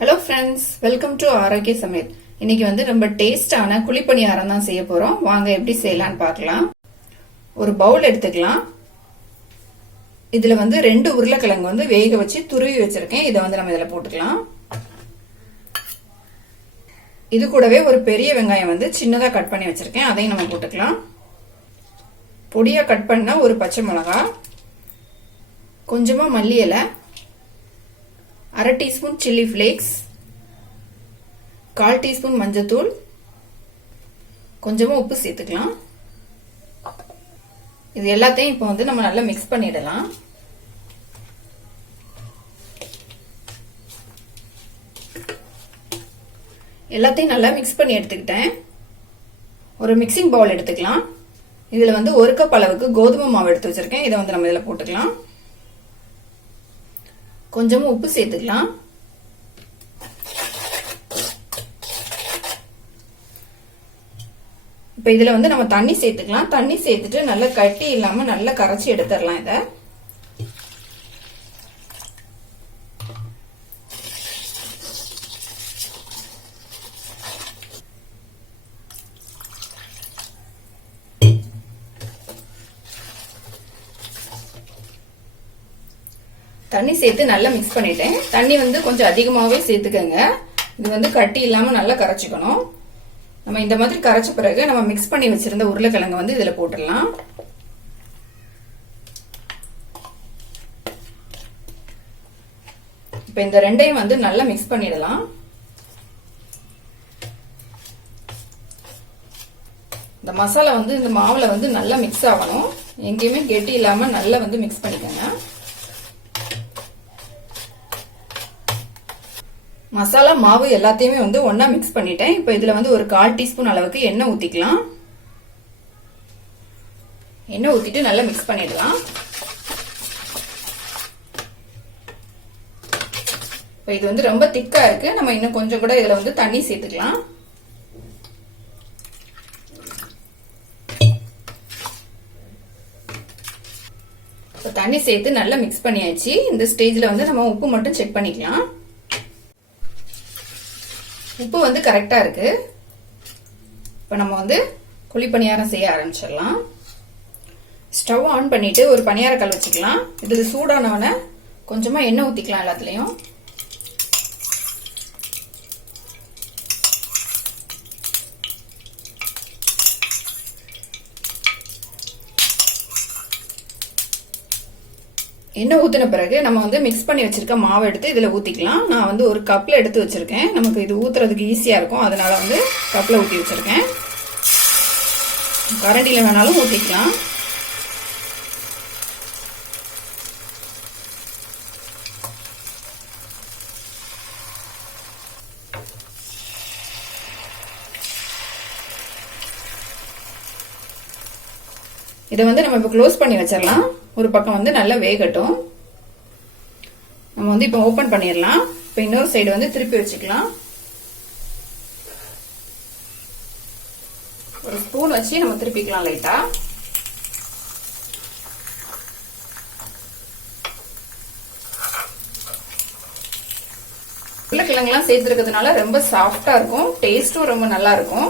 Hello friends, welcome to ஆரோக்கிய சமையல். இன்னைக்கு வந்து ரொம்ப டேஸ்டான குழிப்பணியாரம் தான் செய்ய போறோம். வாங்க எப்படி செய்யலாம்னு பார்க்கலாம். ஒரு பவுல் எடுத்துக்கலாம். இதுல வந்து 2 உருளைக்கிழங்கு வந்து வேக வச்சு துருவி வச்சிருக்கேன். இதை வந்து நம்ம இதுல போட்டுக்கலாம். இது கூடவே ஒரு பெரிய வெங்காயம் வந்து சின்னதா கட் பண்ணி வச்சிருக்கேன். அதையும் நம்ம போட்டுக்கலாம். பொடியா கட் பண்ண ஒரு பச்சை மிளகாய், கொஞ்சமா மல்லி இலை, 1/2 டீஸ்பூன் சில்லி ஃபிளேக்ஸ், 1/4 டீஸ்பூன் மஞ்சத்தூள், கொஞ்சமா உப்பு சேர்த்துக்கலாம். இது எல்லாத்தையும் இப்போ வந்து நம்ம நல்லா மிக்ஸ் பண்ணிடலாம். எல்லாத்தையும் நல்லா மிக்ஸ் பண்ணி எடுத்துக்கிட்டேன். ஒரு மிக்சிங் பவுல் எடுத்துக்கலாம். இதுல வந்து 1 கப் அளவுக்கு கோதுமை மாவு எடுத்து வச்சிருக்கேன். இதை வந்து நம்ம இதுல போட்டுக்கலாம். கொஞ்சமா உப்பு சேர்த்துக்கலாம். இப்ப இதுல வந்து நம்ம தண்ணி சேர்த்துக்கலாம். தண்ணி சேர்த்துட்டு நல்லா கட்டி இல்லாம நல்லா கரைச்சி எடுத்துடலாம். இத தண்ணி சேர்த்து நல்லா மிக்ஸ் பண்ணிட்டேன். தண்ணி வந்து கொஞ்சம் அதிகமாகவே சேர்த்துக்கங்க. இது வந்து கட்டி இல்லாம நல்லா கரைச்சிக்கணும். நம்ம இந்த மாதிரி கரைச்ச பிறகு நம்ம மிக்ஸ் பண்ணி வச்சிருந்த உருளைக்கிழங்கு வந்து இதுல போட்டுடலாம். இப்ப இந்த ரெண்டையும் வந்து நல்லா மிக்ஸ் பண்ணிடலாம். இந்த மசாலா வந்து இந்த மாவுல வந்து நல்லா மிக்ஸ் ஆகணும். எங்கேயுமே கெட்டி இல்லாம நல்லா வந்து மிக்ஸ் பண்ணிக்கோங்க. மசாலா மாவு எல்லாத்தையுமே வந்து ஒன்னா மிக்ஸ் பண்ணிட்டேன். இப்போ இதுல வந்து ஒரு 1/4 டீஸ்பூன் அளவுக்கு எண்ணெய் ஊத்திக்கலாம். எண்ணெய் ஊத்திட்டு நல்லா மிக்ஸ் பண்ணிடலாம். இப்போ இது வந்து ரொம்ப திக்கா இருக்கு. நம்ம இன்னும் கொஞ்சம் கூட இதுல வந்து தண்ணி சேர்த்துக்கலாம். இப்போ தண்ணி சேர்த்து நல்லா மிக்ஸ் பண்ணியாச்சு. இந்த ஸ்டேஜ்ல வந்து நம்ம உப்பு மட்டும் செக் பண்ணிக்கலாம். உப்பு வந்து கரெக்டா இருக்கு. இப்ப நம்ம வந்து குழிப்பணியாரம் செய்ய ஆரம்பிச்சிடலாம். ஸ்டவ் ஆன் பண்ணிட்டு ஒரு பணியாரக்கல் வச்சுக்கலாம். இதுல சூடானவன கொஞ்சமா எண்ணெய் ஊத்திக்கலாம். எல்லாத்துலயும் எண்ணெய் ஊத்தின பிறகு நம்ம வந்து மிக்ஸ் பண்ணி வச்சிருக்க மாவு எடுத்து இதுல ஊத்திக்கலாம். நான் வந்து ஒரு கப்ல எடுத்து வச்சிருக்கேன். நமக்கு இது ஊத்துறதுக்கு ஈஸியா இருக்கும். அதனால வந்து கப்ல ஊத்தி வச்சிருக்கேன். கரண்டில வேணாலும் ஊத்திக்கலாம். இதை வந்து நம்ம இப்ப க்ளோஸ் பண்ணி வச்சிடலாம். ஒரு பக்கம் வந்து நல்லா வேகட்டும். நம்ம வந்து இப்ப ஓபன் பண்ணிடலாம். இப்ப இன்னொரு சைடு வந்து திருப்பி வச்சுக்கலாம். ஒரு ஸ்பூன் வச்சு நம்ம திருப்பிக்கலாம் லைட்டா. உருளைக்கிழங்குலாம் சேர்த்துருக்கிறதுனால ரொம்ப சாஃப்டா இருக்கும். டேஸ்டும் ரொம்ப நல்லா இருக்கும்.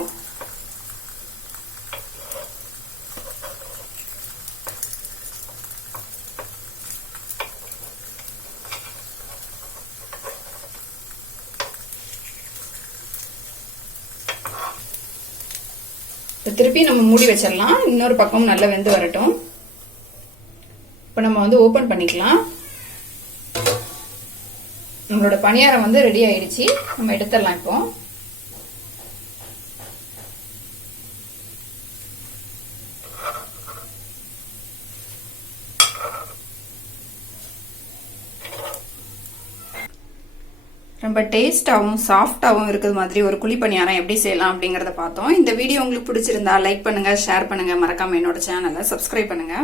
திருப்பி நம்ம மூடி வச்சிடலாம். இன்னொரு பக்கம் நல்லா வெந்து வரட்டும். இப்ப நம்ம வந்து ஓபன் பண்ணிக்கலாம். நம்மளோட பணியாரம் வந்து ரெடி ஆயிடுச்சு. நம்ம எடுத்துடலாம். இப்போ ரொம்ப டேஸ்டாகவும் சாஃப்டாகவும் இருக்கிற மாதிரி ஒரு குழிப்பணியாரம் எப்படி செய்யலாம் அப்படிங்கறத பார்த்தோம். இந்த வீடியோ உங்களுக்கு பிடிச்சிருந்தா லைக் பண்ணுங்க, ஷேர் பண்ணுங்க, மறக்காம என்னோட சேனலை சப்ஸ்கிரைப் பண்ணுங்க.